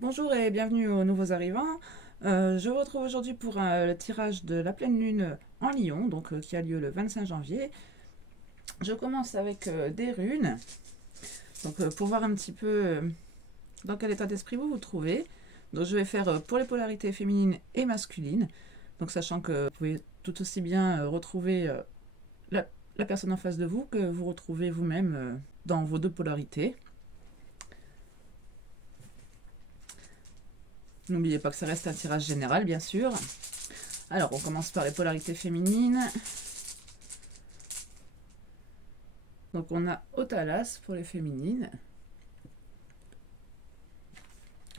Bonjour et bienvenue aux nouveaux arrivants. Je vous retrouve aujourd'hui pour le tirage de la pleine lune en Lion, qui a lieu le 25 janvier. Je commence avec des runes, pour voir un petit peu dans quel état d'esprit vous vous trouvez. Donc je vais faire pour les polarités féminines et masculines, donc sachant que vous pouvez tout aussi bien retrouver la, la personne en face de vous que vous retrouvez vous-même dans vos deux polarités. N'oubliez pas que ça reste un tirage général, bien sûr. Alors, on commence par les polarités féminines. Donc, on a Otalas pour les féminines.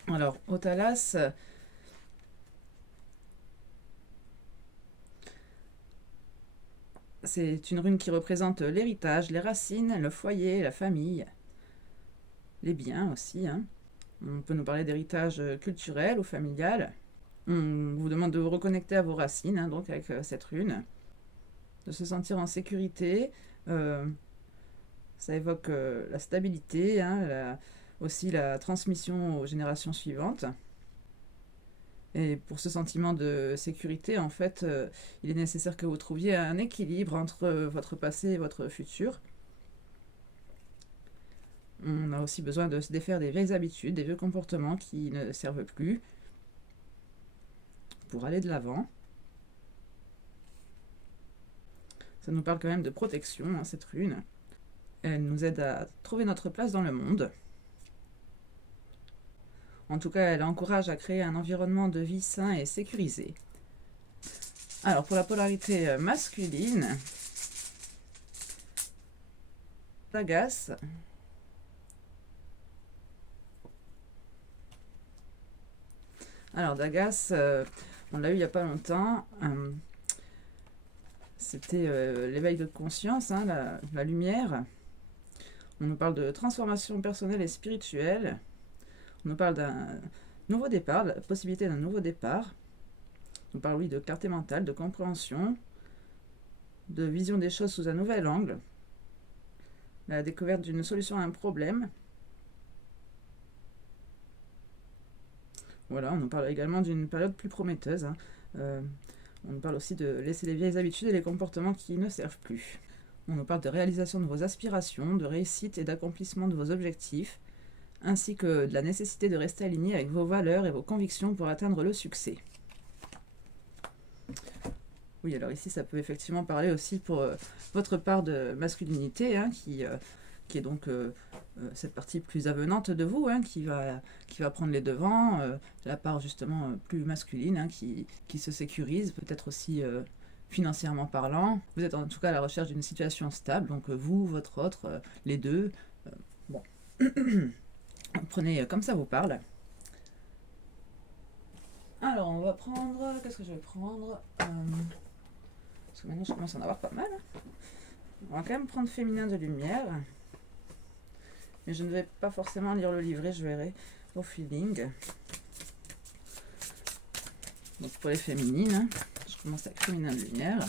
Alors, Otalas, c'est une rune qui représente l'héritage, les racines, le foyer, la famille, les biens aussi. On peut nous parler d'héritage culturel ou familial. On vous demande de vous reconnecter à vos racines, donc avec cette rune. De se sentir en sécurité. Ça évoque la stabilité, aussi la transmission aux générations suivantes. Et pour ce sentiment de sécurité, en fait, il est nécessaire que vous trouviez un équilibre entre votre passé et votre futur. On a aussi besoin de se défaire des vieilles habitudes, des vieux comportements qui ne servent plus pour aller de l'avant. Ça nous parle quand même de protection, cette rune. Elle nous aide à trouver notre place dans le monde. En tout cas, elle encourage à créer un environnement de vie sain et sécurisé. Alors, pour la polarité masculine, Dagas. Alors, Dagas, on l'a eu il n'y a pas longtemps. C'était l'éveil de conscience, la lumière. On nous parle de transformation personnelle et spirituelle. On nous parle d'un nouveau départ, de la possibilité d'un nouveau départ. On nous parle, oui, de clarté mentale, de compréhension, de vision des choses sous un nouvel angle, la découverte d'une solution à un problème. Voilà, on nous parle également d'une période plus prometteuse. On nous parle aussi de laisser les vieilles habitudes et les comportements qui ne servent plus. On nous parle de réalisation de vos aspirations, de réussite et d'accomplissement de vos objectifs, ainsi que de la nécessité de rester aligné avec vos valeurs et vos convictions pour atteindre le succès. Oui, alors ici, ça peut effectivement parler aussi pour votre part de masculinité, qui est donc cette partie plus avenante de vous, qui va prendre les devants, la part justement plus masculine, qui se sécurise, peut-être aussi financièrement parlant. Vous êtes en tout cas à la recherche d'une situation stable, donc vous, votre autre, les deux. Bon, prenez comme ça vous parle. Alors, on va prendre... Qu'est-ce que je vais prendre parce que maintenant, je commence à en avoir pas mal. On va quand même prendre féminin de lumière. Mais je ne vais pas forcément lire le livret, je verrai au feeling. Donc pour les féminines, je commence avec féminin de lumière.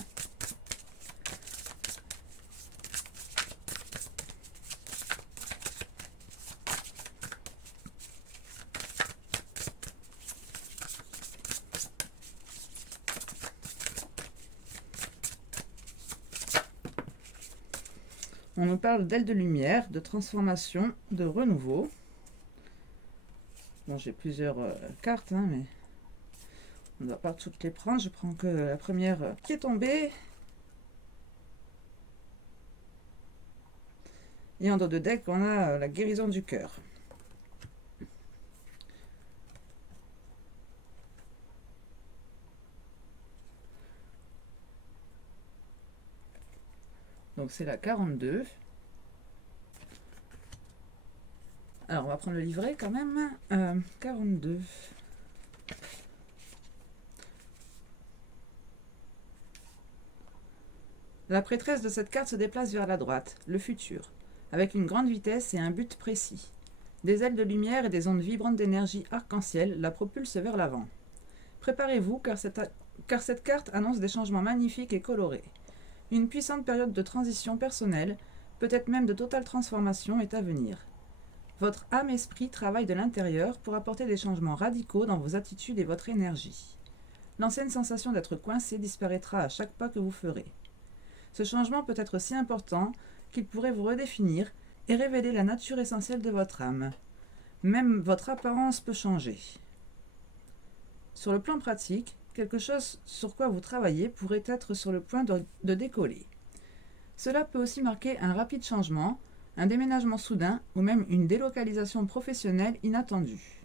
On nous parle d'aile de lumière, de transformation, de renouveau. Bon, j'ai plusieurs cartes, mais on ne va pas toutes les prendre. Je prends que la première qui est tombée. Et en dos de deck, on a la guérison du cœur. Donc c'est la 42. Alors on va prendre le livret quand même. 42. La prêtresse de cette carte se déplace vers la droite, le futur, avec une grande vitesse et un but précis. Des ailes de lumière et des ondes vibrantes d'énergie arc-en-ciel la propulsent vers l'avant. Préparez-vous car cette carte annonce des changements magnifiques et colorés. Une puissante période de transition personnelle, peut-être même de totale transformation, est à venir. Votre âme-esprit travaille de l'intérieur pour apporter des changements radicaux dans vos attitudes et votre énergie. L'ancienne sensation d'être coincé disparaîtra à chaque pas que vous ferez. Ce changement peut être si important qu'il pourrait vous redéfinir et révéler la nature essentielle de votre âme. Même votre apparence peut changer. Sur le plan pratique, quelque chose sur quoi vous travaillez pourrait être sur le point de décoller. Cela peut aussi marquer un rapide changement, un déménagement soudain ou même une délocalisation professionnelle inattendue.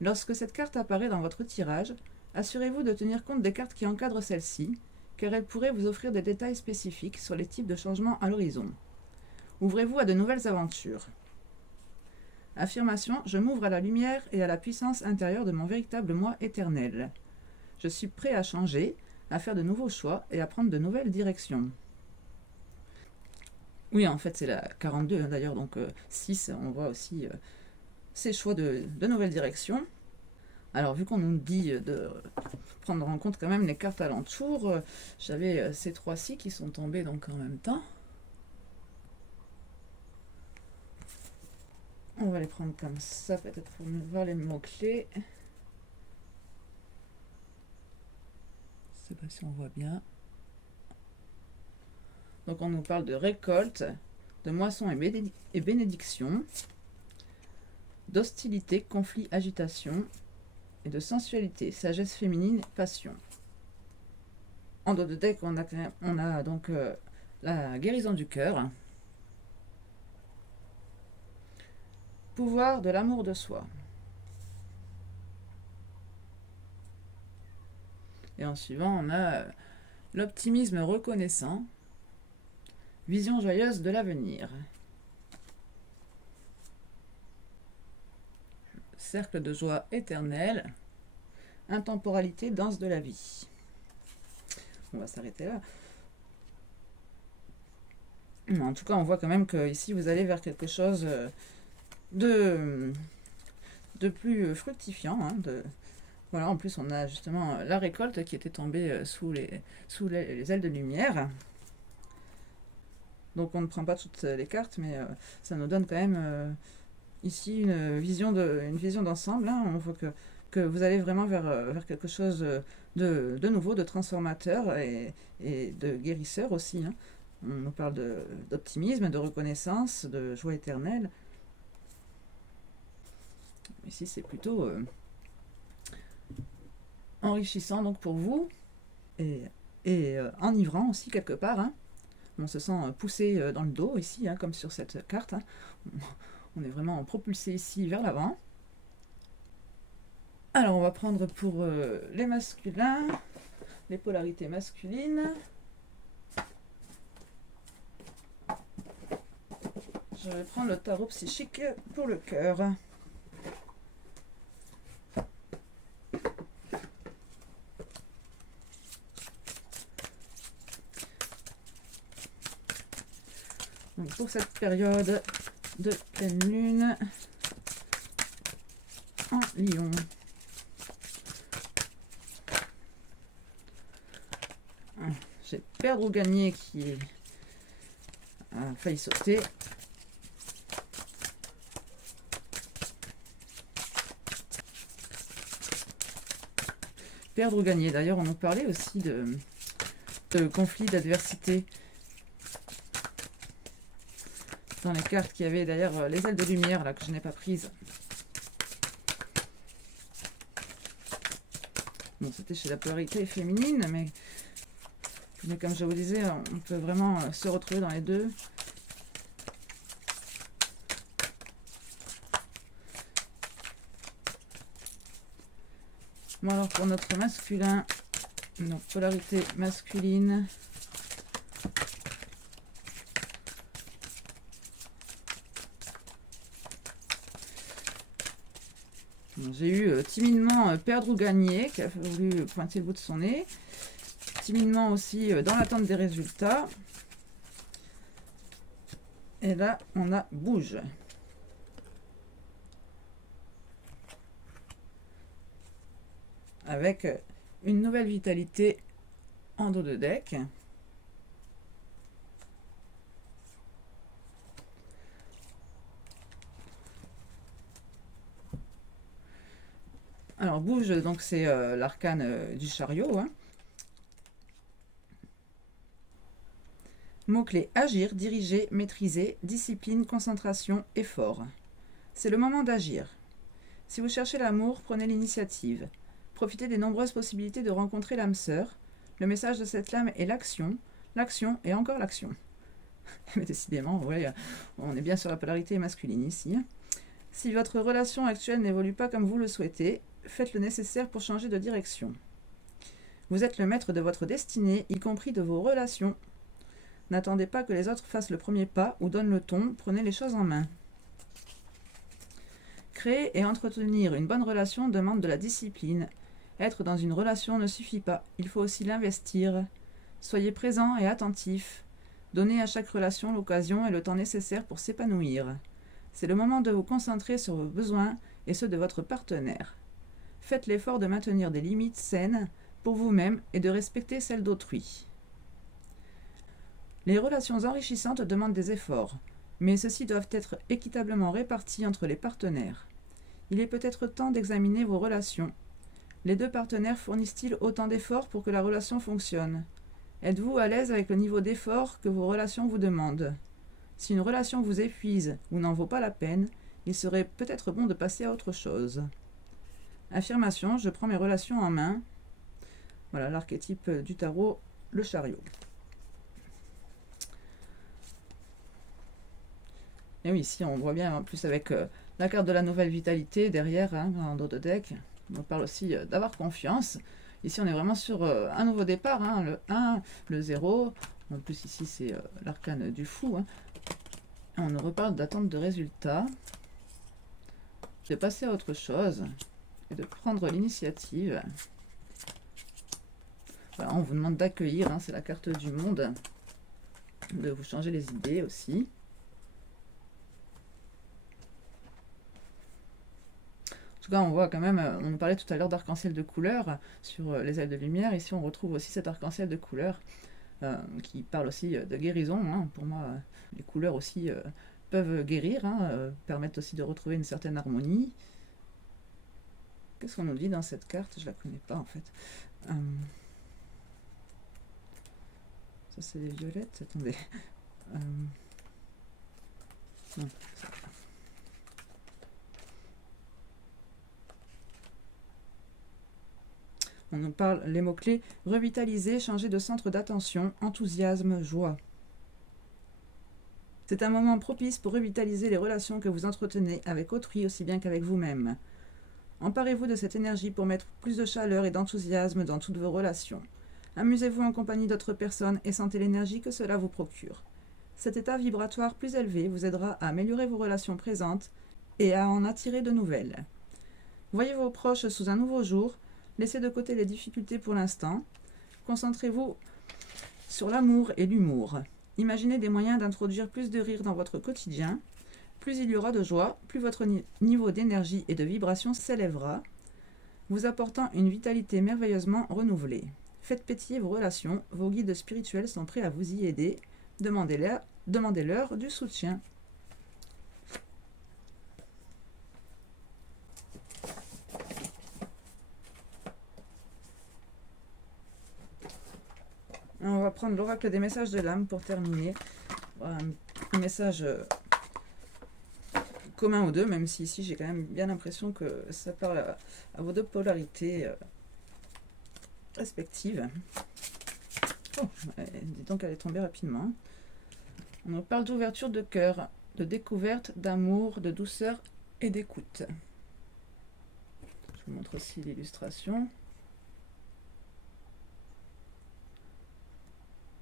Lorsque cette carte apparaît dans votre tirage, assurez-vous de tenir compte des cartes qui encadrent celle-ci, car elles pourraient vous offrir des détails spécifiques sur les types de changements à l'horizon. Ouvrez-vous à de nouvelles aventures. Affirmation, je m'ouvre à la lumière et à la puissance intérieure de mon véritable moi éternel. Je suis prêt à changer, à faire de nouveaux choix et à prendre de nouvelles directions. Oui, en fait, c'est la 42, d'ailleurs, donc 6, on voit aussi ces choix de nouvelles directions. Alors, vu qu'on nous dit de prendre en compte quand même les cartes alentours, j'avais ces 3-ci qui sont tombés donc en même temps. On va les prendre comme ça, peut-être pour mieux voir les mots-clés. Je sais pas si on voit bien. Donc on nous parle de récolte, de moisson et bénédiction, d'hostilité, conflit, agitation, et de sensualité, sagesse féminine, passion. En dos de deck, on a donc la guérison du cœur, pouvoir de l'amour de soi. Et en suivant, on a l'optimisme reconnaissant, vision joyeuse de l'avenir. Cercle de joie éternelle, intemporalité, danse de la vie. On va s'arrêter là. En tout cas, on voit quand même que ici vous allez vers quelque chose de plus fructifiant. Voilà, en plus, on a justement la récolte qui était tombée sous les ailes de lumière. Donc, on ne prend pas toutes les cartes, mais ça nous donne quand même ici une vision d'ensemble. On voit que vous allez vraiment vers quelque chose de nouveau, de transformateur et de guérisseur aussi. On nous parle d'optimisme, de reconnaissance, de joie éternelle. Ici, c'est plutôt enrichissant donc pour vous et enivrant aussi quelque part. On se sent poussé dans le dos ici, comme sur cette carte. On est vraiment propulsé ici vers l'avant. Alors, on va prendre pour les masculins, les polarités masculines. Je vais prendre le tarot psychique pour le cœur. Donc pour cette période de pleine lune en Lion. J'ai perdre ou gagner qui a failli sauter. Perdre ou gagner. D'ailleurs, on nous parlait aussi de conflits, d'adversité. Dans les cartes qui avaient d'ailleurs les ailes de lumière là que je n'ai pas prises. Bon, c'était chez la polarité féminine, mais comme je vous disais, on peut vraiment se retrouver dans les deux. Bon, alors pour notre masculin, donc polarité masculine. J'ai eu timidement perdre ou gagner, qui a voulu pointer le bout de son nez. Timidement aussi dans l'attente des résultats. Et là, on a bouge. Avec une nouvelle vitalité en dos de deck. Alors, bouge, donc c'est l'arcane du chariot, hein. Mots-clés: agir, diriger, maîtriser, discipline, concentration, effort. C'est le moment d'agir. Si vous cherchez l'amour, prenez l'initiative. Profitez des nombreuses possibilités de rencontrer l'âme sœur. Le message de cette lame est l'action et encore l'action. Mais décidément, ouais, on est bien sur la polarité masculine ici. Si votre relation actuelle n'évolue pas comme vous le souhaitez, faites le nécessaire pour changer de direction. Vous êtes le maître de votre destinée, y compris de vos relations. N'attendez pas que les autres fassent le premier pas ou donnent le ton, prenez les choses en main. Créer et entretenir une bonne relation demande de la discipline. Être dans une relation ne suffit pas, il faut aussi l'investir. Soyez présent et attentif. Donnez à chaque relation l'occasion et le temps nécessaire pour s'épanouir. C'est le moment de vous concentrer sur vos besoins et ceux de votre partenaire. Faites l'effort de maintenir des limites saines pour vous-même et de respecter celles d'autrui. Les relations enrichissantes demandent des efforts, mais ceux-ci doivent être équitablement répartis entre les partenaires. Il est peut-être temps d'examiner vos relations. Les deux partenaires fournissent-ils autant d'efforts pour que la relation fonctionne? Êtes-vous à l'aise avec le niveau d'effort que vos relations vous demandent? Si une relation vous épuise ou n'en vaut pas la peine, il serait peut-être bon de passer à autre chose. Affirmation: je prends mes relations en main. Voilà l'archétype du tarot, le chariot. Et oui, ici on voit bien en plus avec la carte de la nouvelle vitalité derrière, hein, en dos de deck. On parle aussi d'avoir confiance. Ici on est vraiment sur un nouveau départ, hein, le 1, le 0. En plus ici c'est l'arcane du fou. Hein. On nous reparle d'attente de résultats, de passer à autre chose et de prendre l'initiative. Voilà, on vous demande d'accueillir, hein, c'est la carte du monde, de vous changer les idées aussi. En tout cas, on voit quand même, on nous parlait tout à l'heure d'arc-en-ciel de couleur sur les ailes de lumière. Ici, on retrouve aussi cet arc-en-ciel de couleur qui parle aussi de guérison. Hein. Pour moi, les couleurs aussi peuvent guérir, hein, permettent aussi de retrouver une certaine harmonie. Qu'est-ce qu'on nous dit dans cette carte? Je la connais pas en fait. Ça, c'est les violettes. Attendez. Non, ça. On nous parle les mots-clés: revitaliser, changer de centre d'attention, enthousiasme, joie. C'est un moment propice pour revitaliser les relations que vous entretenez avec autrui aussi bien qu'avec vous-même. Emparez-vous de cette énergie pour mettre plus de chaleur et d'enthousiasme dans toutes vos relations. Amusez-vous en compagnie d'autres personnes et sentez l'énergie que cela vous procure. Cet état vibratoire plus élevé vous aidera à améliorer vos relations présentes et à en attirer de nouvelles. Voyez vos proches sous un nouveau jour. Laissez de côté les difficultés pour l'instant. Concentrez-vous sur l'amour et l'humour. Imaginez des moyens d'introduire plus de rire dans votre quotidien. Plus il y aura de joie, plus votre niveau d'énergie et de vibration s'élèvera, vous apportant une vitalité merveilleusement renouvelée. Faites pétiller vos relations, vos guides spirituels sont prêts à vous y aider. Demandez-leur du soutien. On va prendre l'oracle des messages de l'âme pour terminer. Un message commun aux deux, même si ici j'ai quand même bien l'impression que ça parle à vos deux polarités respectives. Oh, dis donc, elle est tombée rapidement. On nous parle d'ouverture de cœur, de découverte, d'amour, de douceur et d'écoute. Je vous montre aussi l'illustration.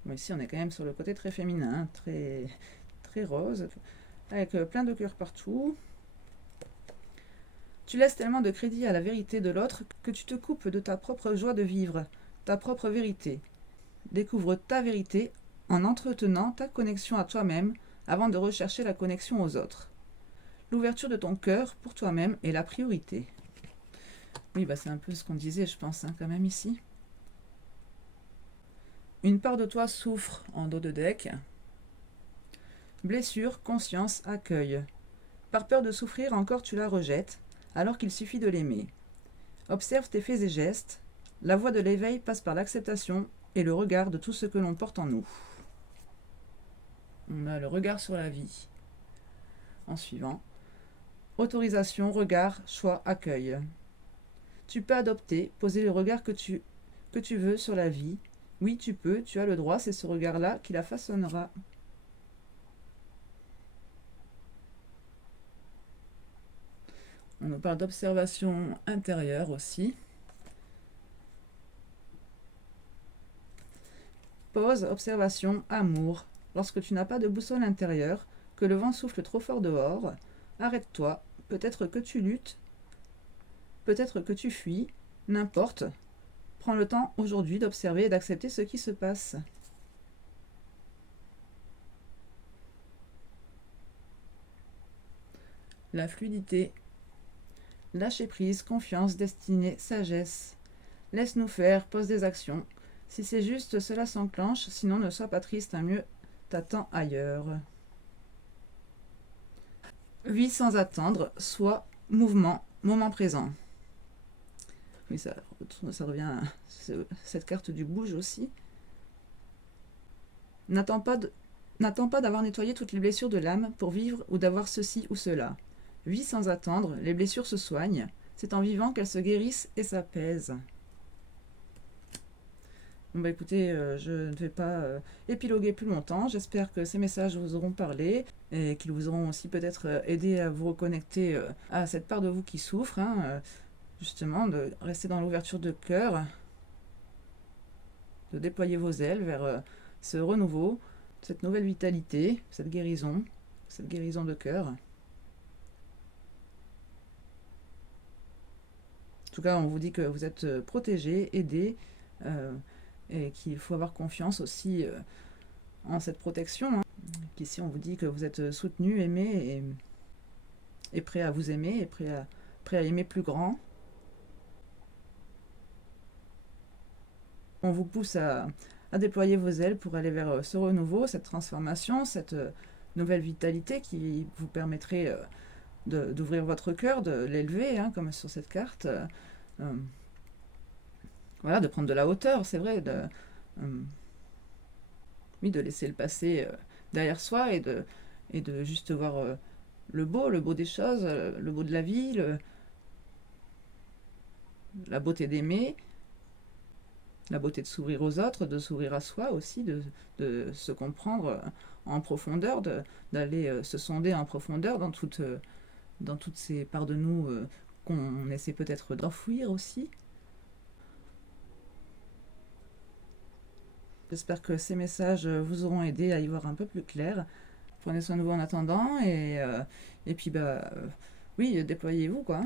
Bon, ici, on est quand même sur le côté très féminin, hein, très, très rose, avec plein de cœurs partout. Tu laisses tellement de crédit à la vérité de l'autre que tu te coupes de ta propre joie de vivre, ta propre vérité. Découvre ta vérité en entretenant ta connexion à toi-même avant de rechercher la connexion aux autres. L'ouverture de ton cœur pour toi-même est la priorité. Oui, c'est un peu ce qu'on disait, je pense, hein, quand même ici. Une part de toi souffre en dos de deck. Blessure, conscience, accueil. Par peur de souffrir encore, tu la rejettes, alors qu'il suffit de l'aimer. Observe tes faits et gestes. La voie de l'éveil passe par l'acceptation et le regard de tout ce que l'on porte en nous. On a le regard sur la vie. En suivant, autorisation, regard, choix, accueil. Tu peux adopter, poser le regard que tu veux sur la vie. Oui, tu peux, tu as le droit, c'est ce regard-là qui la façonnera. On nous parle d'observation intérieure aussi. Pause, observation, amour. Lorsque tu n'as pas de boussole intérieure, que le vent souffle trop fort dehors, arrête-toi. Peut-être que tu luttes, peut-être que tu fuis, n'importe. Prends le temps aujourd'hui d'observer et d'accepter ce qui se passe. La fluidité. Lâcher prise, confiance, destinée, sagesse. Laisse-nous faire, pose des actions. Si c'est juste, cela s'enclenche, sinon ne sois pas triste, un mieux t'attend ailleurs. Vis sans attendre, sois mouvement, moment présent. Oui, ça revient à cette carte du bouge aussi. N'attends pas d'avoir nettoyé toutes les blessures de l'âme pour vivre ou d'avoir ceci ou cela. Vis sans attendre, les blessures se soignent. C'est en vivant qu'elles se guérissent et s'apaisent. Bon bah écoutez, je ne vais pas épiloguer plus longtemps. J'espère que ces messages vous auront parlé et qu'ils vous auront aussi peut-être aidé à vous reconnecter à cette part de vous qui souffre. Justement, de rester dans l'ouverture de cœur, de déployer vos ailes vers ce renouveau, cette nouvelle vitalité, cette guérison de cœur. En tout cas, on vous dit que vous êtes protégés, aidés, et qu'il faut avoir confiance aussi en cette protection. Qu'ici, on vous dit que vous êtes soutenu, aimé, et prêt à vous aimer, et prêt à aimer plus grand. On vous pousse à déployer vos ailes pour aller vers ce renouveau, cette transformation, cette nouvelle vitalité qui vous permettrait d'ouvrir votre cœur, de l'élever, comme sur cette carte. Voilà, de prendre de la hauteur, c'est vrai, de laisser le passé derrière soi et de juste voir le beau des choses, le beau de la vie, la beauté d'aimer, la beauté de s'ouvrir aux autres, de s'ouvrir à soi aussi, de se comprendre en profondeur, d'aller se sonder en profondeur dans toutes ces parts de nous qu'on essaie peut-être d'enfouir aussi. J'espère que ces messages vous auront aidé à y voir un peu plus clair. Prenez soin de vous en attendant et puis oui, déployez-vous quoi.